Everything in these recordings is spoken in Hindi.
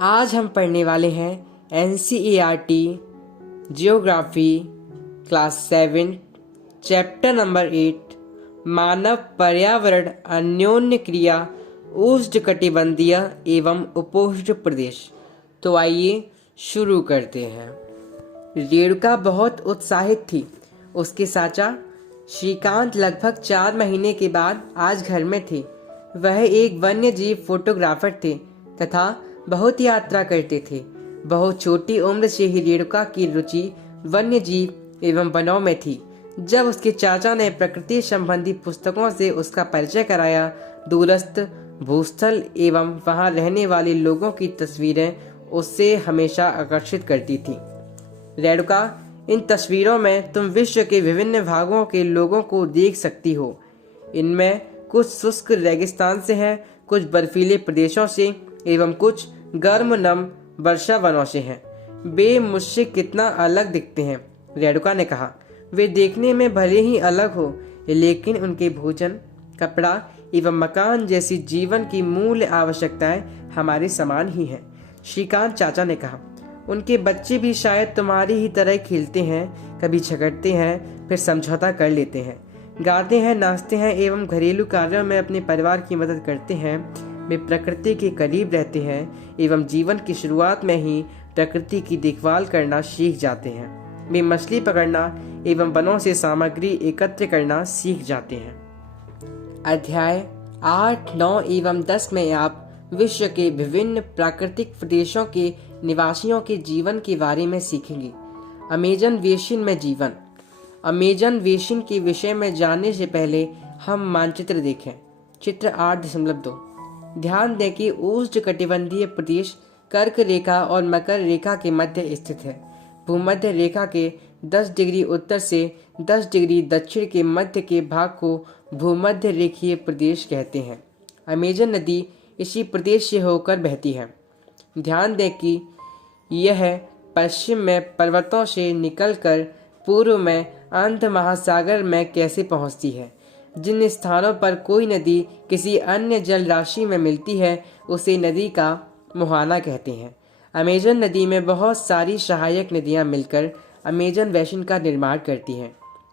आज हम पढ़ने वाले हैं NCERT geography class 7 chapter number 8 मानव पर्यावरण अन्योन्य क्रिया उष्णकटिबंधीय एवं उपोष्ण प्रदेश। तो आइए शुरू करते हैं। रेणुका बहुत उत्साहित थी। उसके चाचा श्रीकांत लगभग 4 महीने के बाद आज घर में थे। वह एक वन्य जीव फोटोग्राफर थे तथा बहुत यात्रा करते थे। बहुत छोटी उम्र से ही रेणुका की रुचि वन्य जीव एवं वनों में थी। जब उसके चाचा ने प्रकृति संबंधी पुस्तकों से उसका परिचय कराया, दूरस्थ भूस्थल एवं वहां रहने वाले लोगों की तस्वीरें उससे हमेशा आकर्षित करती थी। रेणुका, इन तस्वीरों में तुम विश्व के विभिन्न भागों के लोगों को देख सकती हो। इनमें कुछ शुष्क रेगिस्तान से हैं, कुछ बर्फीले प्रदेशों से एवं कुछ गर्म नम वर्षा वनों से हैं। वे मुझसे कितना अलग दिखते हैं, रेणुका ने कहा। वे देखने में भले ही अलग हो, लेकिन उनके भोजन, कपड़ा एवं मकान जैसी जीवन की मूल आवश्यकताएं हमारे समान ही हैं, श्रीकांत चाचा ने कहा। उनके बच्चे भी शायद तुम्हारी ही तरह खेलते हैं, कभी झगड़ते हैं, फिर समझौता कर लेते हैं, गाते हैं, नाचते हैं एवं घरेलू कार्यों में अपने परिवार की मदद करते हैं। वे प्रकृति के करीब रहते हैं एवं जीवन की शुरुआत में ही प्रकृति की देखभाल करना सीख जाते हैं। वे मछली पकड़ना एवं वनों से सामग्री एकत्र करना सीख जाते हैं। अध्याय 8, 9 एवं 10 में आप विश्व के विभिन्न प्राकृतिक प्रदेशों के निवासियों के जीवन के बारे में सीखेंगे। अमेजन बेसिन में जीवन। अमेजन बेसिन के विषय में जानने से पहले हम मानचित्र देखें। चित्र 8.2। ध्यान दें कि उष्णकटिबंधीय प्रदेश कर्क रेखा और मकर रेखा के मध्य स्थित है। भूमध्य रेखा के 10 डिग्री उत्तर से 10 डिग्री दक्षिण के मध्य के भाग को भूमध्य रेखीय प्रदेश कहते हैं। अमेजन नदी इसी प्रदेश से होकर बहती है। ध्यान दें कि यह पश्चिम में पर्वतों से निकलकर पूर्व में अंत महासागर में कैसे पहुंचती है। जिन स्थानों पर कोई नदी किसी अन्य जल राशि में मिलती है उसे नदी का मुहाना कहते हैं। अमेजन नदी में बहुत सारी सहायक नदियां मिलकर अमेजन बेसिन का निर्माण करती हैं।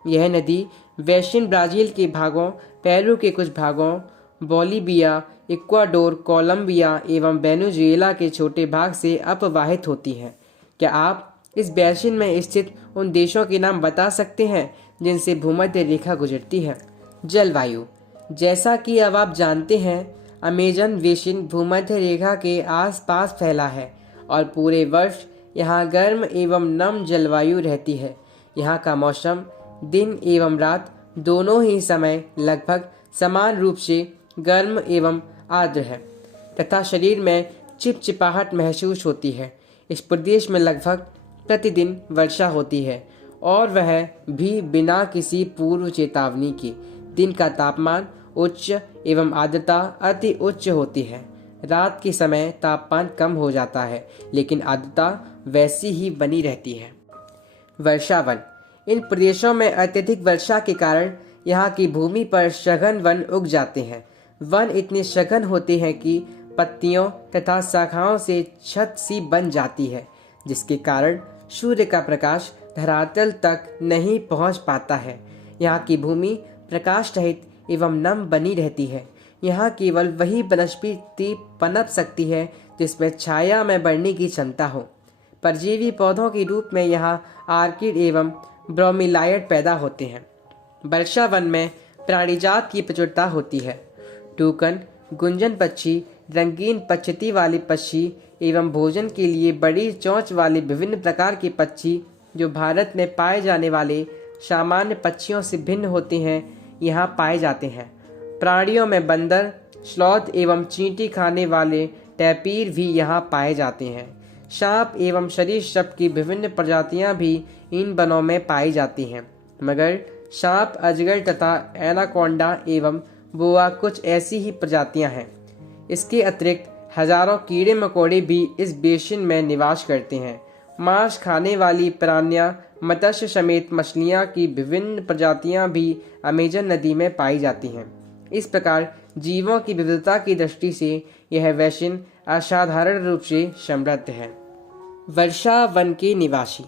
यह नदी बेसिन ब्राजील के भागों, पेरू के कुछ भागों, बोलिविया, इक्वाडोर, कोलंबिया एवं वेनेजुएला के छोटे भाग से अपवाहित होती है। क्या आप इस बेसिन में स्थित उन देशों के नाम बता सकते हैं जिनसे भूमध्य रेखा गुजरती है? जलवायु। जैसा कि अब आप जानते हैं, अमेजन बेसिन भूमध्य रेखा के आसपास फैला है और पूरे वर्ष यहाँ गर्म एवं नम जलवायु रहती है। यहाँ का मौसम दिन एवं रात दोनों ही समय लगभग समान रूप से गर्म एवं आर्द्र है तथा शरीर में चिपचिपाहट महसूस होती है। इस प्रदेश में लगभग प्रतिदिन वर्षा होती है और वह भी बिना किसी पूर्व चेतावनी के। दिन का तापमान उच्च एवं आर्द्रता अति उच्च होती है। रात के समय तापमान कम हो जाता है लेकिन आर्द्रता वैसी ही बनी रहती है। वर्षावन। इन प्रदेशों में अत्यधिक वर्षा के कारण यहाँ की भूमि पर सघन वन उग जाते हैं। वन इतने सघन होते हैं कि पत्तियों तथा शाखाओं से छत सी बन जाती है, जिसके कारण सूर्य का प्रकाश धरातल तक नहीं पहुँच पाता है। यहाँ की भूमि प्रकाश रहित एवं नम बनी रहती है। यहाँ केवल वही वनस्पति पनप सकती है जिसमें छाया में बढ़ने की क्षमता हो। परजीवी पौधों के रूप में यहाँ आर्किड एवं ब्रोमीलाइट पैदा होते हैं। वर्षा वन में प्राणीजात की प्रचुरता होती है। टूकन, गुंजन पक्षी, रंगीन पक्षती वाले पक्षी एवं भोजन के लिए बड़ी चोंच वाले विभिन्न प्रकार के पक्षी जो भारत में पाए जाने वाले सामान्य पक्षियों से भिन्न होते हैं, यहाँ पाए जाते हैं। प्राणियों में बंदर, स्लॉथ एवं चींटी खाने वाले टैपीर भी यहाँ पाए जाते हैं। सांप एवं सरीसृप की विभिन्न प्रजातियाँ भी इन वनों में पाई जाती हैं, मगर सांप, अजगर तथा एनाकोंडा एवं बोआ कुछ ऐसी ही प्रजातियां हैं। इसके अतिरिक्त हजारों कीड़े मकोड़े भी इस बेसिन में निवास करते हैं। मांस खाने वाली प्राणियां, मत्स्य समेत मछलियां की विभिन्न प्रजातियां भी अमेजन नदी में पाई जाती हैं। इस प्रकार जीवों की विविधता की दृष्टि से यह बेसिन असाधारण रूप से समृद्ध है। वर्षा वन के निवासी।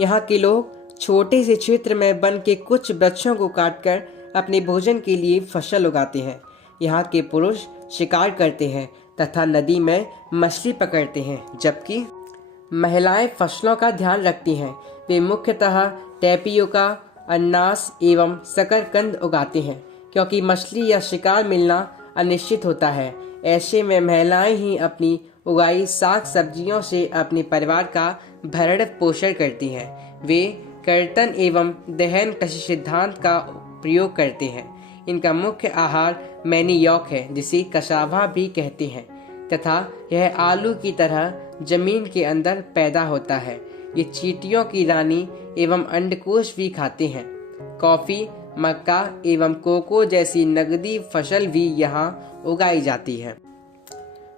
यहाँ के लोग छोटे से क्षेत्र में वन के कुछ वृक्षों को काटकर अपने भोजन के लिए फसल उगाते हैं। यहाँ के पुरुष शिकार करते हैं तथा नदी में मछली पकड़ते हैं, जबकि महिलाएं फसलों का ध्यान रखती हैं। वे मुख्यतः टैपियोका, अनानास एवं शकरकंद उगाते हैं, क्योंकि मछली या शिकार मिलना अनिश्चित होता है। ऐसे में महिलाएं ही अपनी उगाई साग सब्जियों से अपने परिवार का भरण पोषण करती हैं। वे कर्तन एवं दहन कृषि सिद्धांत का प्रयोग करते हैं। इनका मुख्य आहार मैनियॉक है, जिसे कसावा भी कहते हैं, तथा यह आलू की तरह जमीन के अंदर पैदा होता है। ये चींटियों की रानी एवं अंडकोश भी खाते हैं। कॉफी, मक्का एवं कोको जैसी नगदी फसल भी यहाँ उगाई जाती है।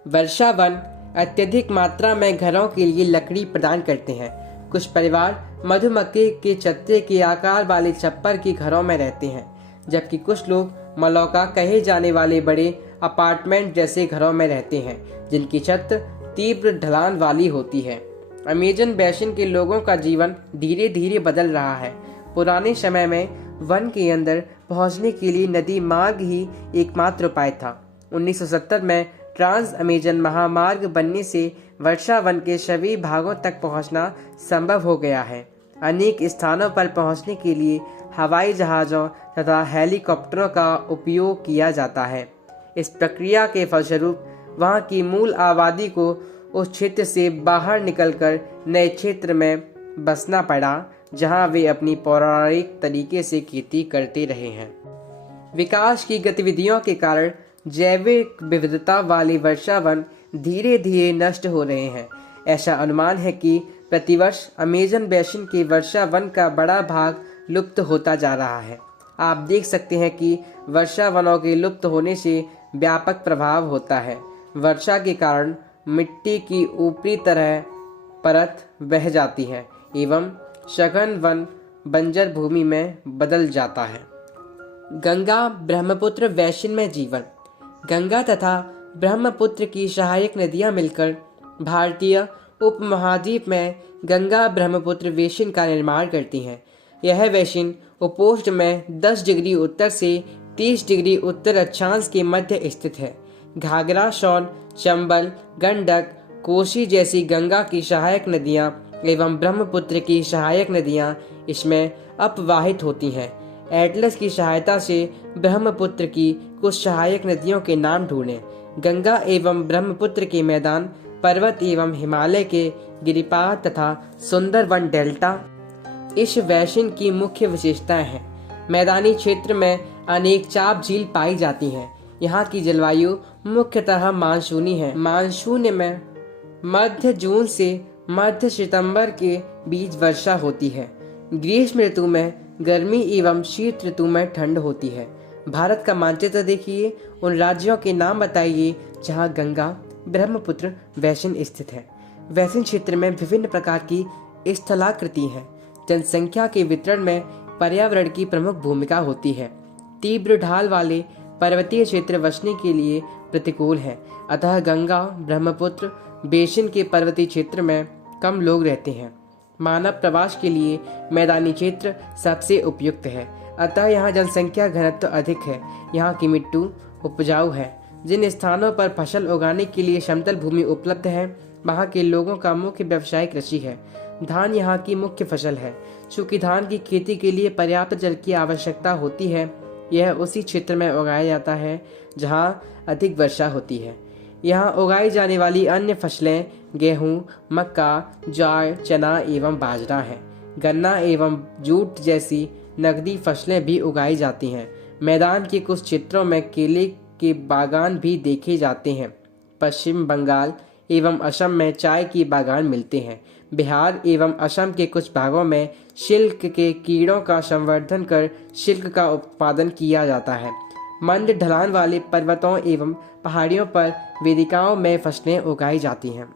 वर्षा वन अत्यधिक मात्रा में घरों के लिए लकड़ी प्रदान करते हैं। कुछ परिवार मधुमक्खी के छत्ते के आकार वाले छप्पर के घरों में रहते हैं, जबकि कुछ लोग मलौका कहे जाने वाले बड़े अपार्टमेंट जैसे घरों में रहते हैं, जिनकी छत तीव्र ढलान वाली होती है। अमेजन बेसिन के लोगों का जीवन धीरे धीरे बदल रहा है। पुराने समय में वन के अंदर पहुंचने के लिए नदी मार्ग ही एकमात्र उपाय था। 1970 में ट्रांस अमेजन महामार्ग बनने से वर्षा वन के सभी भागों तक पहुंचना संभव हो गया है। अनेक स्थानों पर पहुंचने के लिए हवाई जहाज़ों तथा हेलीकॉप्टरों का उपयोग किया जाता है। इस प्रक्रिया के फलस्वरूप वहां की मूल आबादी को उस क्षेत्र से बाहर निकलकर नए क्षेत्र में बसना पड़ा, जहां वे अपनी पौराणिक तरीके से खेती करते रहे हैं। विकास की गतिविधियों के कारण जैविक विविधता वाले वर्षा वन धीरे धीरे नष्ट हो रहे हैं। ऐसा अनुमान है कि प्रतिवर्ष अमेजन बेसिन के वर्षा वन का बड़ा भाग लुप्त होता जा रहा है। आप देख सकते हैं कि वर्षा वनों के लुप्त होने से व्यापक प्रभाव होता है। वर्षा के कारण मिट्टी की ऊपरी तरह परत बह जाती है एवं सघन वन बंजर भूमि में बदल जाता है। गंगा ब्रह्मपुत्र बेसिन में जीवन। गंगा तथा ब्रह्मपुत्र की सहायक नदियां मिलकर भारतीय उपमहाद्वीप में गंगा ब्रह्मपुत्र बेसिन का निर्माण करती हैं। यह बेसिन उपोष्ण में 10 डिग्री उत्तर से 30 डिग्री उत्तर अक्षांश के मध्य स्थित है। घाघरा, सोन, चंबल, गंडक, कोसी जैसी गंगा की सहायक नदियां एवं ब्रह्मपुत्र की सहायक नदियां इसमें अपवाहित होती हैं। एटलस की सहायता से ब्रह्मपुत्र की कुछ सहायक नदियों के नाम ढूंढें। गंगा एवं ब्रह्मपुत्र के मैदान, पर्वत एवं हिमालय के गिरिपाद तथा सुंदरवन डेल्टा इस बेसिन की मुख्य विशेषताएं हैं। मैदानी क्षेत्र में अनेक चाप झील पाई जाती हैं। यहाँ की जलवायु मुख्यतः मानसूनी है। मानसून में मध्य जून से मध्य सितंबर के बीच वर्षा होती है। ग्रीष्म ऋतु में गर्मी एवं शीत ऋतु में ठंड होती है। भारत का मानचित्र देखिए, उन राज्यों के नाम बताइए जहाँ गंगा ब्रह्मपुत्र बेसिन स्थित है। बेसिन क्षेत्र में विभिन्न प्रकार की स्थलाकृति है। जनसंख्या के वितरण में पर्यावरण की प्रमुख भूमिका होती है। तीव्र ढाल वाले पर्वतीय क्षेत्र बसने के लिए प्रतिकूल है, अतः गंगा ब्रह्मपुत्र बेसिन के पर्वतीय क्षेत्र में कम लोग रहते हैं। मानव प्रवास के लिए मैदानी क्षेत्र सबसे उपयुक्त है, अतः यहाँ जनसंख्या घनत्व अधिक है। यहाँ की मिट्टी उपजाऊ है। जिन स्थानों पर फसल उगाने के लिए समतल भूमि उपलब्ध है, वहाँ के लोगों का मुख्य व्यवसाय कृषि है। धान यहाँ की मुख्य फसल है। चूँकि धान की खेती के लिए पर्याप्त जल की आवश्यकता होती है, यह उसी क्षेत्र में उगाया जाता है जहाँ अधिक वर्षा होती है। यहाँ उगाई जाने वाली अन्य फसलें गेहूँ, मक्का, ज्वार, चना एवं बाजरा है। गन्ना एवं जूट जैसी नकदी फसलें भी उगाई जाती हैं। मैदान के कुछ क्षेत्रों में केले के बागान भी देखे जाते हैं। पश्चिम बंगाल एवं असम में चाय की बागान मिलते हैं। बिहार एवं असम के कुछ भागों में सिल्क के कीड़ों का संवर्धन कर सिल्क का उत्पादन किया जाता है। मंद ढलान वाले पर्वतों एवं पहाड़ियों पर वेदिकाओं में फसलें उगाई जाती हैं।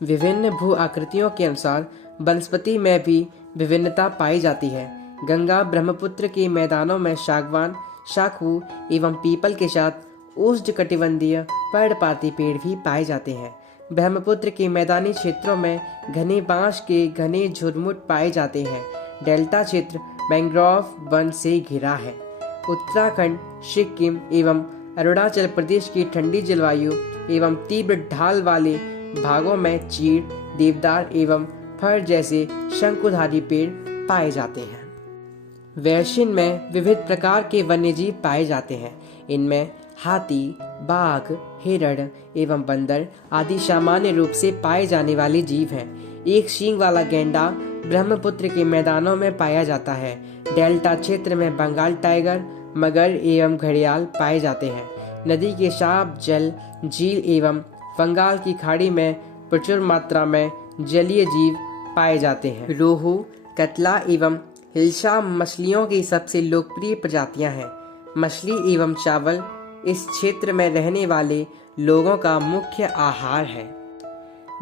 विभिन्न भू आकृतियों के अनुसार वनस्पति में भी विभिन्नता पाई जाती है। गंगा ब्रह्मपुत्र के मैदानों में सागवान, शाखू एवं पीपल के साथ उष्णकटिबंधीय पर्णपाती पेड़ भी पाए जाते हैं। ब्रह्मपुत्र के मैदानी क्षेत्रों में घने बांस के घने झुरमुट पाए जाते हैं। डेल्टा क्षेत्र मैंग्रोव वन से घिरा है। उत्तराखंड, सिक्किम एवं अरुणाचल प्रदेश की ठंडी जलवायु एवं तीव्र ढाल वाले भागों में चीड़, देवदार एवं फर जैसे शंकुधारी पेड़ पाए जाते हैं। वैशिन में विविध प्रकार के वन्यजीव पाए जाते हैं। इनमें हाथी, बाघ, हिरण एवं बंदर आदि सामान्य रूप से पाए जाने वाले जीव हैं। एक सींग वाला गैंडा ब्रह्मपुत्र के मैदानों में पाया जाता है। डेल्टा क्षेत्र में बंगाल टाइगर, मगर एवं घड़ियाल पाए जाते हैं। नदी के साफ जल, झील एवं बंगाल की खाड़ी में प्रचुर मात्रा में जलीय जीव पाए जाते हैं। रोहू, कतला एवं हिल्सा मछलियों की सबसे लोकप्रिय प्रजातियां हैं। मछली एवं चावल इस क्षेत्र में रहने वाले लोगों का मुख्य आहार है।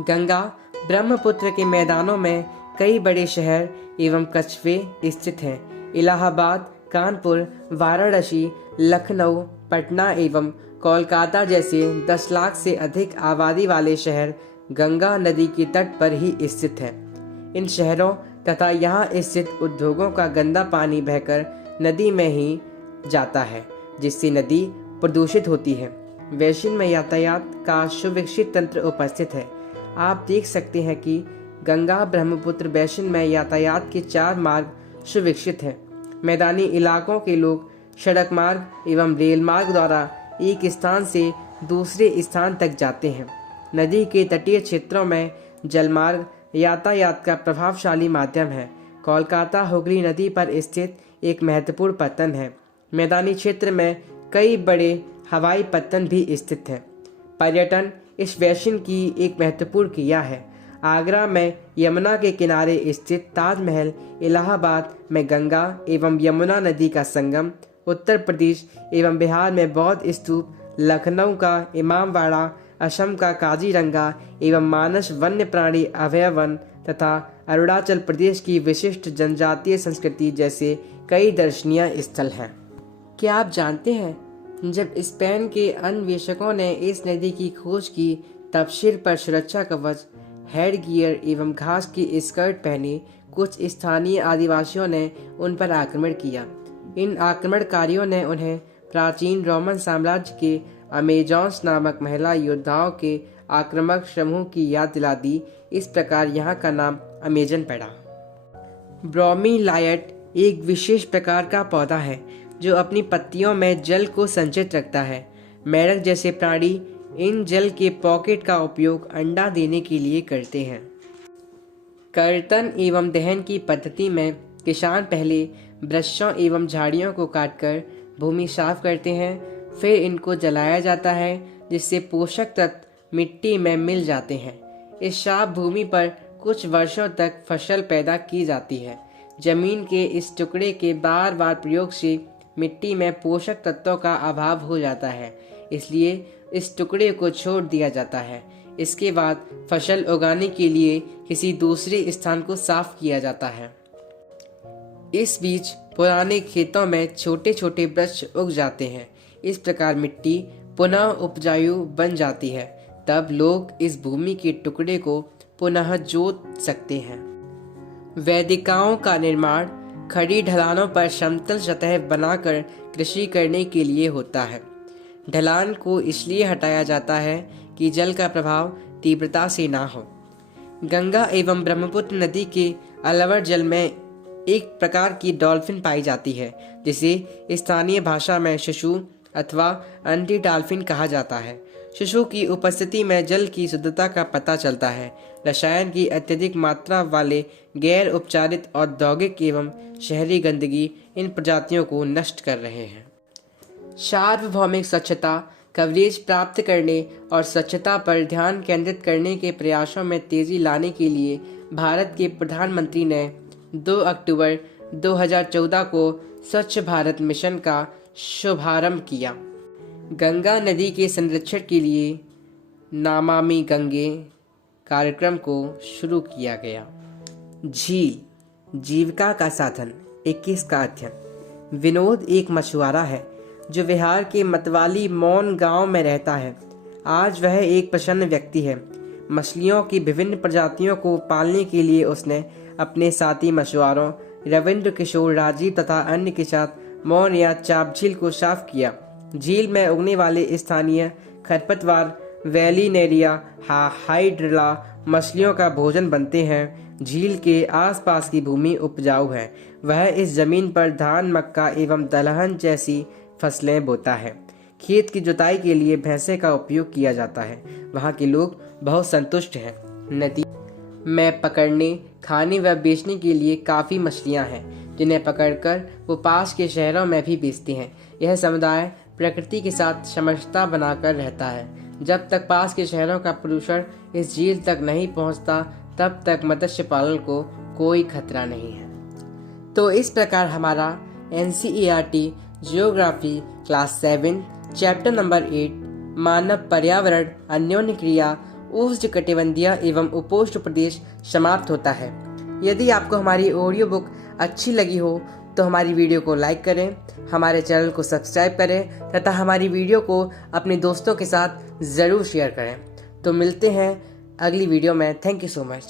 गंगा ब्रह्मपुत्र के मैदानों में कई बड़े शहर एवं कस्बे स्थित हैं। इलाहाबाद, कानपुर, वाराणसी, लखनऊ, पटना एवं कोलकाता जैसे 10 लाख से अधिक आबादी वाले शहर गंगा नदी के तट पर ही स्थित हैं। इन शहरों तथा यहाँ स्थित उद्योगों का गंदा पानी बहकर नदी में ही जाता है, जिससे नदी प्रदूषित होती है। वैशिन में यातायात का सुविकसित तंत्र उपस्थित है। आप देख सकते हैं कि गंगा ब्रह्मपुत्र वैशिन में यातायात के 4 मार्ग सुविकसित हैं। मैदानी इलाकों के लोग सड़क मार्ग एवं रेल मार्ग द्वारा एक स्थान से दूसरे स्थान तक जाते हैं। नदी के तटीय क्षेत्रों में जलमार्ग यातायात का प्रभावशाली माध्यम है। कोलकाता हुगली नदी पर स्थित एक महत्वपूर्ण पत्तन है। मैदानी क्षेत्र में कई बड़े हवाई पत्तन भी स्थित हैं। पर्यटन इस वैशिन की एक महत्वपूर्ण क्रिया है। आगरा में यमुना के किनारे स्थित ताजमहल, इलाहाबाद में गंगा एवं यमुना नदी का संगम, उत्तर प्रदेश एवं बिहार में बौद्ध स्तूप, लखनऊ का इमामबाड़ा, असम का काजीरंगा एवं मानस वन्य प्राणी अभयारण्य तथा अरुणाचल प्रदेश की विशिष्ट जनजातीय संस्कृति जैसे कई दर्शनीय स्थल हैं। क्या आप जानते हैं, जब स्पेन के अन्वेषकों ने इस नदी की खोज की तब सिर पर सुरक्षा कवच, हेड गियर एवं घास की स्कर्ट पहने कुछ स्थानीय आदिवासियों ने उन पर आक्रमण किया। इन आक्रमणकारियों ने उन्हें प्राचीन रोमन साम्राज्य के अमेजॉन्स नामक महिला योद्धाओं के आक्रामक समूह की याद दिला दी। इस प्रकार यहाँ का नाम अमेजन पड़ा। ब्रोमीलाइट एक विशेष प्रकार का पौधा है जो अपनी पत्तियों में जल को संचित रखता है। मेढक जैसे प्राणी इन जल के पॉकेट का उपयोग अंडा देने के लिए करते हैं। कर्तन एवं दहन की पद्धति में किसान पहले वृक्षों एवं झाड़ियों को काटकर भूमि साफ करते हैं, फिर इनको जलाया जाता है जिससे पोषक तत्व मिट्टी में मिल जाते हैं। इस साफ भूमि पर कुछ वर्षों तक फसल पैदा की जाती है। जमीन के इस टुकड़े के बार बार प्रयोग से मिट्टी में पोषक तत्वों का अभाव हो जाता है, इसलिए इस टुकड़े को छोड़ दिया जाता है। इसके बाद फसल उगाने के लिए किसी दूसरे स्थान को साफ किया जाता है। इस बीच पुराने खेतों में छोटे छोटे वृक्ष उग जाते हैं। इस प्रकार मिट्टी पुनः उपजाऊ बन जाती है। तब लोग इस भूमि के टुकड़े को पुनः जोत सकते हैं। वेदिकाओं का निर्माण खड़ी ढलानों पर समतल सतह बनाकर कृषि करने के लिए होता है। ढलान को इसलिए हटाया जाता है कि जल का प्रभाव तीव्रता से ना हो। गंगा एवं ब्रह्मपुत्र नदी के अलवर जल में एक प्रकार की डॉल्फिन पाई जाती है, जिसे स्थानीय भाषा में शिशु अथवा अंटी डॉल्फिन कहा जाता है। शिशु की उपस्थिति में जल की शुद्धता का पता चलता है। रसायन की अत्यधिक मात्रा वाले गैर उपचारित औद्योगिक एवं शहरी गंदगी इन प्रजातियों को नष्ट कर रहे हैं। सार्वभौमिक स्वच्छता कवरेज प्राप्त करने और स्वच्छता पर ध्यान केंद्रित करने के प्रयासों में तेजी लाने के लिए भारत के प्रधानमंत्री ने 2 अक्टूबर 2014 को स्वच्छ भारत मिशन का शुभारंभ किया। गंगा नदी के संरक्षण के लिए नमामि गंगे कार्यक्रम को शुरू किया गया। झील जीविका का साधन। 21 का अध्ययन। विनोद एक मछुआरा है जो बिहार के मतवाली मौन गांव में रहता है। आज वह एक प्रसन्न व्यक्ति है। मछलियों की विभिन्न प्रजातियों को पालने के लिए उसने अपने साथी मछुआरों रविंद्र किशोर राजीव तथा अन्य के साथ मौन या चाप झील को साफ किया। झील में उगने वाले स्थानीय खरपतवार वेलिनेरिया हाइड्रिला मछलियों का भोजन बनते हैं। झील के आसपास की भूमि उपजाऊ है। वह इस जमीन पर धान, मक्का एवं दलहन जैसी फसलें बोता है। खेत की जुताई के लिए भैंसे का उपयोग किया जाता है। वहाँ के लोग बहुत संतुष्ट हैं। नदी में पकड़ने, खाने व बेचने के लिए काफ़ी मछलियाँ हैं, जिन्हें पकड़कर वो पास के शहरों में भी बेचते हैं। यह समुदाय प्रकृति के साथ समझौता बनाकर रहता है। जब तक पास के शहरों का प्रदूषण इस झील तक नहीं पहुंचता, तब तक मत्स्य पालन को कोई खतरा नहीं है। तो इस प्रकार हमारा NCERT geography class 7 chapter number 8 मानव पर्यावरण अन्योन्य क्रिया उष्णकटिबंधीय एवं उपोष्ण प्रदेश समाप्त होता है। यदि आपको हमारी ऑडियो बुक अच्छी लगी हो तो हमारी वीडियो को लाइक करें, हमारे चैनल को सब्सक्राइब करें तथा हमारी वीडियो को अपने दोस्तों के साथ ज़रूर शेयर करें। तो मिलते हैं अगली वीडियो में। Thank you so much.